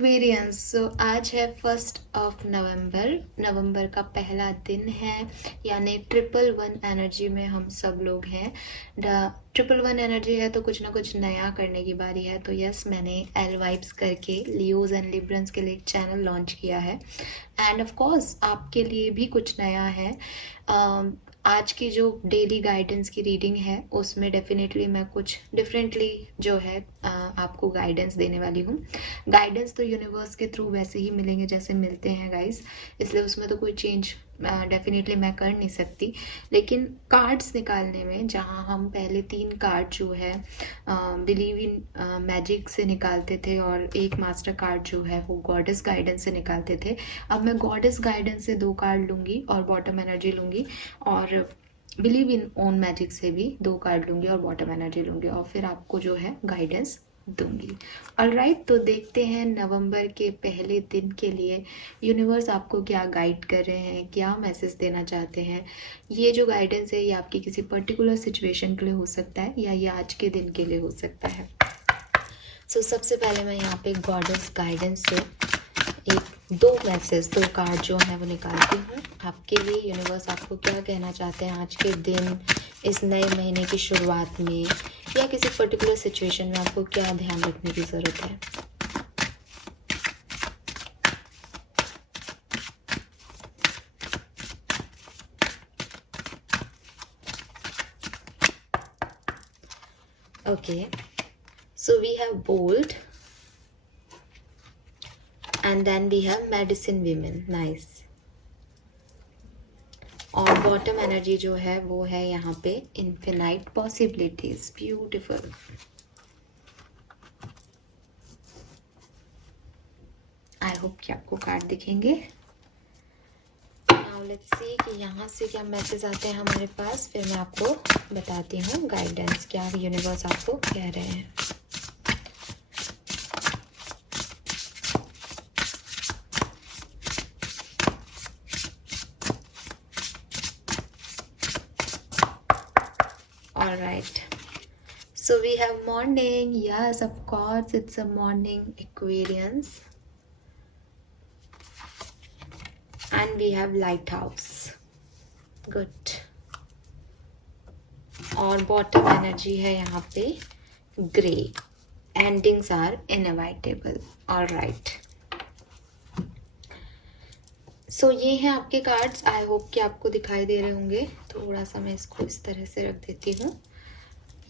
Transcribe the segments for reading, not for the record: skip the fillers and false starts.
Aquarians. आज है 1 नवंबर का पहला दिन है, यानी 111 एनर्जी में हम सब लोग हैं। 111 एनर्जी है तो कुछ ना कुछ नया करने की बारी है। तो यस, मैंने एल वाइब्स करके लियोज एंड लिब्रंस के लिए एक चैनल लॉन्च किया है, एंड ऑफ कोर्स आपके लिए भी कुछ नया है। आज की जो डेली गाइडेंस की रीडिंग है उसमें डेफिनेटली मैं कुछ डिफरेंटली जो है आपको गाइडेंस देने वाली हूँ। गाइडेंस तो यूनिवर्स के थ्रू वैसे ही मिलेंगे जैसे मिलते हैं गाइस, इसलिए उसमें तो कोई चेंज डेफिनेटली मैं कर नहीं सकती। लेकिन कार्ड्स निकालने में, जहाँ हम पहले 3 कार्ड जो है बिलीव इन मैजिक से निकालते थे और एक मास्टर कार्ड जो है वो गॉडेस गाइडेंस से निकालते थे, अब मैं गॉडेस गाइडेंस से 2 कार्ड लूँगी और बॉटम एनर्जी लूँगी, और बिलीव इन ओन मैजिक से भी 2 कार्ड लूँगी और बॉटम एनर्जी लूँगी, और फिर आपको जो है गाइडेंस दूंगी। ऑलराइट, तो देखते हैं नवंबर के पहले दिन के लिए यूनिवर्स आपको क्या गाइड कर रहे हैं, क्या मैसेज देना चाहते हैं। ये जो गाइडेंस है ये आपकी किसी पर्टिकुलर सिचुएशन के लिए हो सकता है या ये आज के दिन के लिए हो सकता है। सबसे पहले मैं यहाँ पे गॉडेस गाइडेंस से दो कार्ड जो है वो निकालती हूँ आपके लिए। यूनिवर्स आपको क्या कहना चाहते हैं आज के दिन, इस नए महीने की शुरुआत में, या किसी पर्टिकुलर सिचुएशन में आपको क्या ध्यान रखने की ज़रूरत है। Okay, so we have bold and then we have medicine women, nice। और बॉटम एनर्जी जो है वो है यहाँ पे infinite possibilities, beautiful. I hope कि आपको कार्ड दिखेंगे। नाउ लेट्स सी कि यहाँ से क्या मैसेज आते हैं हमारे पास, फिर मैं आपको बताती हूँ गाइडेंस क्या यूनिवर्स आपको कह रहे हैं। Alright, so we have morning. Yes, of course, it's a morning, Aquarians. And we have lighthouse. Good. और bottom energy है यहाँ पे grey. Endings are inevitable. Alright. So ये हैं आपके कार्ड्स। आई होप कि आपको दिखाई दे रहे होंगे। थोड़ा सा मैं इसको इस तरह से रख देती हूँ।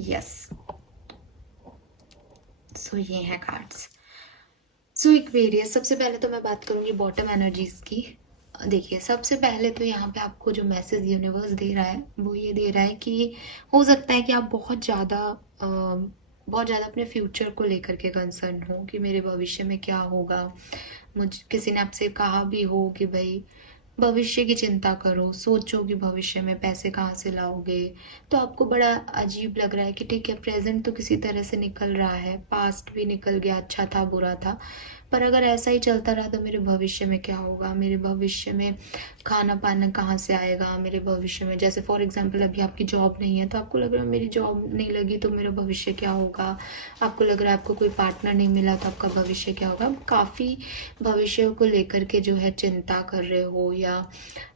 यस, सो ये हैं कार्ड्स। सो एक्वेरियस, सबसे पहले तो मैं बात करूँगी बॉटम एनर्जीज की। देखिए, सबसे पहले तो यहाँ पे आपको जो मैसेज यूनिवर्स दे रहा है वो ये दे रहा है कि हो सकता है कि आप बहुत ज़्यादा अपने फ्यूचर को लेकर के कंसर्न हो कि मेरे भविष्य में क्या होगा। किसी ने आपसे कहा भी हो कि भाई भविष्य की चिंता करो, सोचो कि भविष्य में पैसे कहाँ से लाओगे। तो आपको बड़ा अजीब लग रहा है कि ठीक है, प्रेजेंट तो किसी तरह से निकल रहा है, पास्ट भी निकल गया, अच्छा था बुरा था, पर अगर ऐसा ही चलता रहा तो मेरे भविष्य में क्या होगा, मेरे भविष्य में खाना पाना कहाँ से आएगा, मेरे भविष्य में, जैसे फॉर एग्जांपल अभी आपकी जॉब नहीं है तो आपको लग रहा है मेरी जॉब नहीं लगी तो मेरा भविष्य क्या होगा। आपको लग रहा है आपको कोई पार्टनर नहीं मिला तो आपका भविष्य क्या होगा। काफ़ी भविष्य को लेकर के जो है चिंता कर रहे हो, या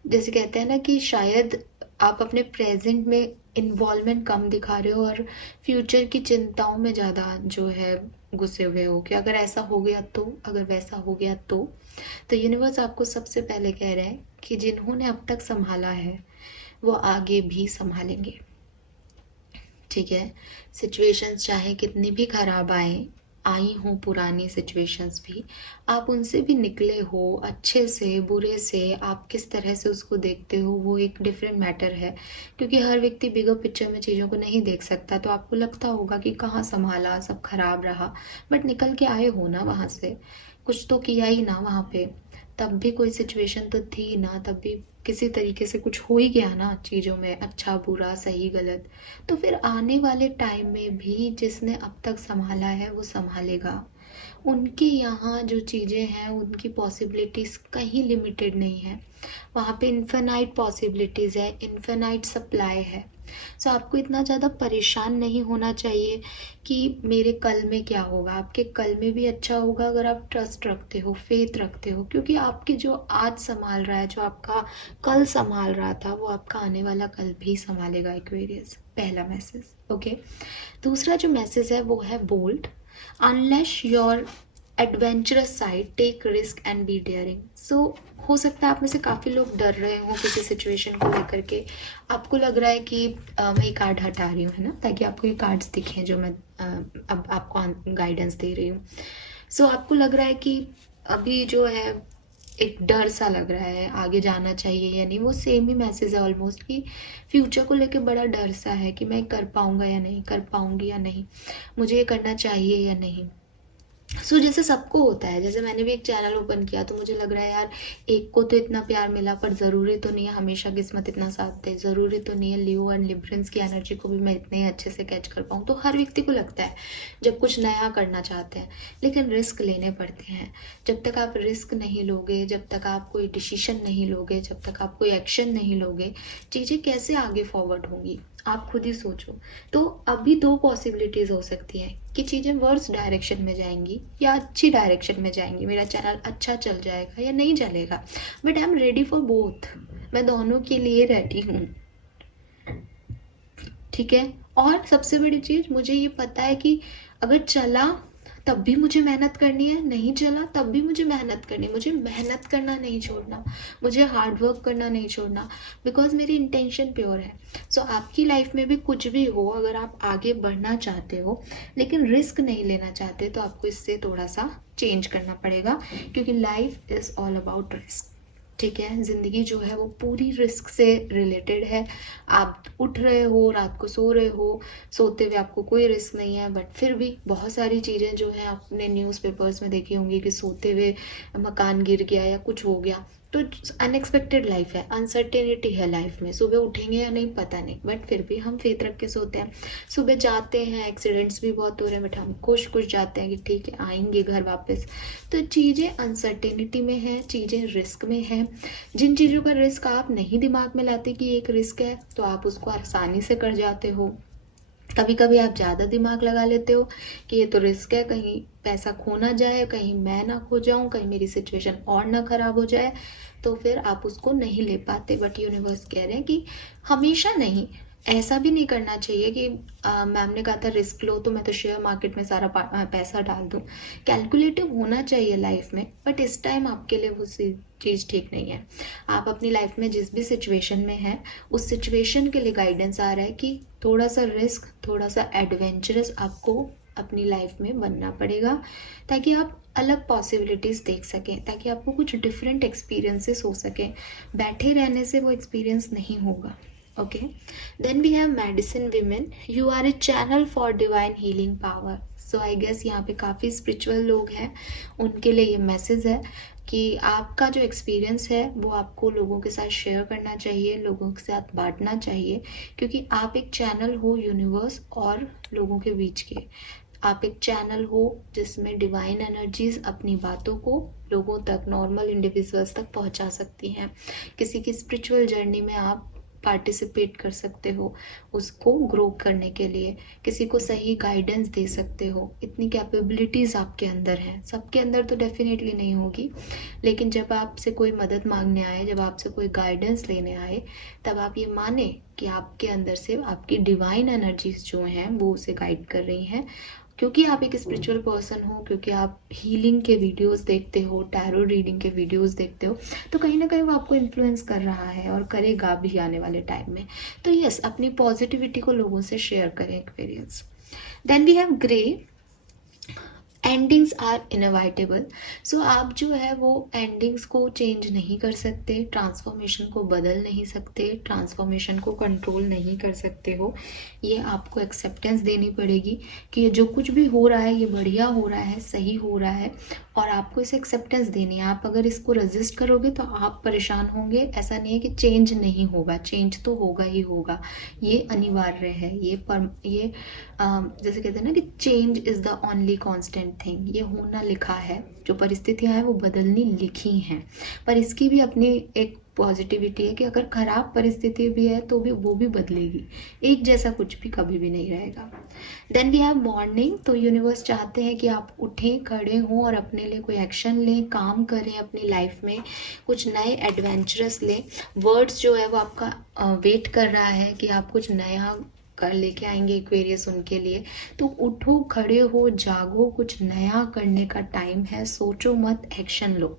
जैसे कहते हैं ना कि शायद आप अपने प्रेजेंट में इन्वॉल्वमेंट कम दिखा रहे हो और फ्यूचर की चिंताओं में ज़्यादा जो है घुसे हुए हो कि अगर ऐसा हो गया तो, अगर वैसा हो गया तो यूनिवर्स आपको सबसे पहले कह रहे हैं कि जिन्होंने अब तक संभाला है वो आगे भी संभालेंगे। ठीक है, सिचुएशंस चाहे कितनी भी खराब आई हूँ, पुरानी सिचुएशंस भी, आप उनसे भी निकले हो, अच्छे से बुरे से आप किस तरह से उसको देखते हो वो एक डिफरेंट मैटर है, क्योंकि हर व्यक्ति बिगर पिक्चर में चीज़ों को नहीं देख सकता। तो आपको लगता होगा कि कहाँ संभाला, सब खराब रहा, बट निकल के आए हो ना वहाँ से, कुछ तो किया ही ना वहाँ पे। तब भी कोई सिचुएशन तो थी ना, तब भी किसी तरीके से कुछ हो ही गया ना चीज़ों में, अच्छा बुरा सही गलत। तो फिर आने वाले टाइम में भी जिसने अब तक संभाला है वो संभालेगा, उनके यहाँ जो चीज़ें हैं उनकी पॉसिबिलिटीज़ कहीं लिमिटेड नहीं है, वहाँ पे इन्फिनाइट पॉसिबिलिटीज़ है, इन्फिनाइट सप्लाई है। सो आपको इतना ज़्यादा परेशान नहीं होना चाहिए कि मेरे कल में क्या होगा। आपके कल में भी अच्छा होगा अगर आप ट्रस्ट रखते हो, फेथ रखते हो, क्योंकि आपके जो आज संभाल रहा है, जो आपका कल संभाल रहा था, वो आपका आने वाला कल भी संभालेगा। एक्वेरियस, पहला मैसेज। ओके, दूसरा जो मैसेज है वो है bold. Unless your adventurous side, take risk and be daring. So हो सकता है आप में से काफ़ी लोग डर रहे हो किसी सिचुएशन को लेकर के। आपको लग रहा है कि मैं ये कार्ड हटा रही हूँ, है ना, ताकि आपको ये कार्ड्स दिखें जो मैं अब आपको गाइडेंस दे रही हूँ। सो आपको लग रहा है कि अभी जो है एक डर सा लग रहा है, आगे जाना चाहिए या नहीं। वो सेम ही मैसेज है ऑलमोस्ट, कि फ्यूचर को लेके बड़ा डर सा है कि मैं कर पाऊंगा या नहीं, कर पाऊंगी या नहीं, मुझे ये करना चाहिए या नहीं। जैसे सबको होता है, जैसे मैंने भी एक चैनल ओपन किया तो मुझे लग रहा है यार, एक को तो इतना प्यार मिला, पर ज़रूरी तो नहीं है हमेशा किस्मत इतना साथ दे, ज़रूरी तो नहीं है लियो एंड लिब्रेंस की एनर्जी को भी मैं इतने अच्छे से कैच कर पाऊँ। तो हर व्यक्ति को लगता है जब कुछ नया करना चाहते हैं, लेकिन रिस्क लेने पड़ते हैं। जब तक आप रिस्क नहीं लोगे, जब तक आप कोई डिसीजन नहीं लोगे, जब तक आप कोई एक्शन नहीं लोगे, चीज़ें कैसे आगे फॉरवर्ड होंगी, आप खुद ही सोचो। तो अभी दो पॉसिबिलिटीज़ हो सकती हैं कि चीज़ें वर्स डायरेक्शन में जाएंगी या अच्छी डायरेक्शन में जाएंगी, मेरा चैनल अच्छा चल जाएगा या नहीं चलेगा, but I am ready for both. मैं दोनों के लिए रेडी हूँ, ठीक है। और सबसे बड़ी चीज़, मुझे ये पता है कि अगर चला तब भी मुझे मेहनत करनी है, नहीं चला तब भी मुझे मेहनत करनी है। मुझे मेहनत करना नहीं छोड़ना, मुझे हार्ड वर्क करना नहीं छोड़ना, बिकॉज मेरी इंटेंशन प्योर है। सो आपकी लाइफ में भी कुछ भी हो, अगर आप आगे बढ़ना चाहते हो लेकिन रिस्क नहीं लेना चाहते, तो आपको इससे थोड़ा सा चेंज करना पड़ेगा, क्योंकि life is all about risk, ठीक है। ज़िंदगी जो है वो पूरी रिस्क से रिलेटेड है। आप उठ रहे हो, रात को सो रहे हो, सोते हुए आपको कोई रिस्क नहीं है, बट फिर भी बहुत सारी चीज़ें जो हैं आपने न्यूज़पेपर्स में देखी होंगी कि सोते हुए मकान गिर गया या कुछ हो गया। तो अनएक्सपेक्टेड लाइफ है, अनसर्टेनिटी है लाइफ में, सुबह उठेंगे या नहीं पता नहीं, बट फिर भी हम फेथ रख के सोते हैं। सुबह जाते हैं, एक्सीडेंट्स भी बहुत हो रहे हैं, बट हम खुश खुश जाते हैं कि ठीक है आएंगे घर वापस। तो चीज़ें अनसर्टेनिटी में है, चीज़ें रिस्क में है। जिन चीज़ों का रिस्क आप नहीं दिमाग में लाते कि एक रिस्क है, तो आप उसको आसानी से कर जाते हो। कभी कभी आप ज़्यादा दिमाग लगा लेते हो कि ये तो रिस्क है, कहीं पैसा खो ना जाए, कहीं मैं ना खो जाऊं, कहीं मेरी सिचुएशन और ना ख़राब हो जाए, तो फिर आप उसको नहीं ले पाते। बट यूनिवर्स कह रहे हैं कि हमेशा नहीं, ऐसा भी नहीं करना चाहिए कि मैम ने कहा था रिस्क लो तो मैं तो शेयर मार्केट में सारा पैसा डाल दूं। कैलकुलेटिव होना चाहिए लाइफ में, बट इस टाइम आपके लिए वो चीज़ ठीक नहीं है। आप अपनी लाइफ में जिस भी सिचुएशन में हैं, उस सिचुएशन के लिए गाइडेंस आ रहा है कि थोड़ा सा रिस्क, थोड़ा सा एडवेंचरस आपको अपनी लाइफ में बनना पड़ेगा, ताकि आप अलग पॉसिबिलिटीज़ देख सकें, ताकि आपको कुछ डिफरेंट एक्सपीरियंसेस हो सकें। बैठे रहने से वो एक्सपीरियंस नहीं होगा। Okay, then we have medicine women, you are a channel for divine healing power. So I guess यहाँ पे काफ़ी स्पिरिचुअल लोग हैं, उनके लिए ये मैसेज है कि आपका जो एक्सपीरियंस है वो आपको लोगों के साथ शेयर करना चाहिए, लोगों के साथ बांटना चाहिए, क्योंकि आप एक चैनल हो यूनिवर्स और लोगों के बीच के। आप एक चैनल हो जिसमें डिवाइन एनर्जीज अपनी बातों को लोगों तक, नॉर्मल इंडिविजुअल्स तक पहुंचा सकती हैं। किसी की स्पिरिचुअल जर्नी में आप पार्टिसिपेट कर सकते हो, उसको ग्रो करने के लिए किसी को सही गाइडेंस दे सकते हो। इतनी कैपेबिलिटीज़ आपके अंदर हैं, सबके अंदर तो डेफिनेटली नहीं होगी, लेकिन जब आपसे कोई मदद मांगने आए, जब आपसे कोई गाइडेंस लेने आए, तब आप ये माने कि आपके अंदर से आपकी डिवाइन एनर्जीज जो हैं वो उसे गाइड कर रही हैं, क्योंकि आप एक स्पिरिचुअल पर्सन हो, क्योंकि आप हीलिंग के वीडियोस देखते हो, टैरो रीडिंग के वीडियोस देखते हो, तो कहीं ना कहीं वो आपको इन्फ्लुएंस कर रहा है और करेगा भी आने वाले टाइम में। तो यस, अपनी पॉजिटिविटी को लोगों से शेयर करें experience. Then we have grey, endings are inevitable. So आप जो है वो एंडिंग्स को चेंज नहीं कर सकते, ट्रांसफॉर्मेशन को बदल नहीं सकते, ट्रांसफॉर्मेशन को कंट्रोल नहीं कर सकते हो। ये आपको एक्सेप्टेंस देनी पड़ेगी कि ये जो कुछ भी हो रहा है ये बढ़िया हो रहा है, सही हो रहा है, और आपको इसे एक्सेप्टेंस देनी है। आप अगर इसको रेजिस्ट करोगे तो आप परेशान होंगे। ऐसा नहीं है कि चेंज नहीं होगा, चेंज तो होगा ही होगा, ये अनिवार्य है। ये जैसे कहते हैं ना कि change is the only constant, thing, ये होना लिखा है, जो परिस्थितियाँ हैं वो बदलनी लिखी हैं, पर इसकी भी अपनी एक पॉजिटिविटी है कि अगर खराब परिस्थिति भी है तो भी वो भी बदलेगी, एक जैसा कुछ भी कभी भी नहीं रहेगा। देन वी हैव मॉर्निंग, तो यूनिवर्स चाहते हैं कि आप उठें, खड़े हों और अपने लिए कोई एक्शन लें, काम करें अपनी लाइफ में, कुछ नए एडवेंचरस लें। वर्ड्स जो है वो आपका वेट कर रहा है कि आप कुछ नया कर लेके आएंगे एक्वेरियस उनके लिए। तो उठो, खड़े हो, जागो, कुछ नया करने का टाइम है, सोचो मत, एक्शन लो।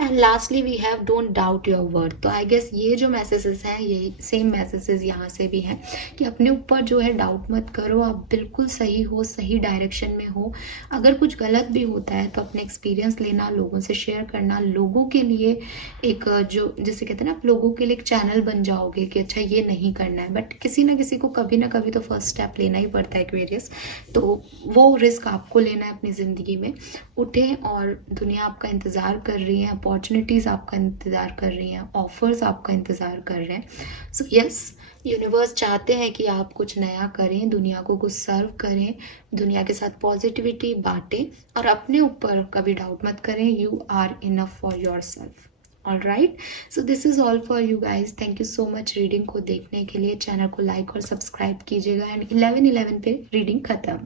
And lastly we have don't doubt your worth. तो आई गेस ये जो मैसेजेस हैं यही सेम मैसेजेस यहाँ से भी हैं कि अपने ऊपर जो है डाउट मत करो, आप बिल्कुल सही हो, सही डायरेक्शन में हो। अगर कुछ गलत भी होता है तो अपने एक्सपीरियंस लेना, लोगों से शेयर करना, लोगों के लिए एक जो जिसे कहते हैं ना, आप लोगों के लिए एक चैनल बन जाओगे कि अच्छा ये नहीं करना है, बट किसी ना किसी को कभी ना कभी तो फर्स्ट स्टेप लेना ही पड़ता है एक्वेरियस। तो वो रिस्क आपको लेना है अपनी ज़िंदगी में। उठें, और दुनिया आपका इंतज़ार कर रही है, अपॉर्चुनिटीज़ आपका इंतज़ार कर रही हैं, ऑफर्स आपका इंतज़ार कर रहे हैं। सो यस, यूनिवर्स चाहते हैं कि आप कुछ नया करें, दुनिया को कुछ सर्व करें, दुनिया के साथ पॉजिटिविटी बांटें, और अपने ऊपर कभी डाउट मत करें। You are enough for yourself. All right, so this is all for you guys. Thank you so much reading को देखने के लिए। चैनल को लाइक और सब्सक्राइब कीजिएगा। एंड 11/11 पे रीडिंग खत्म।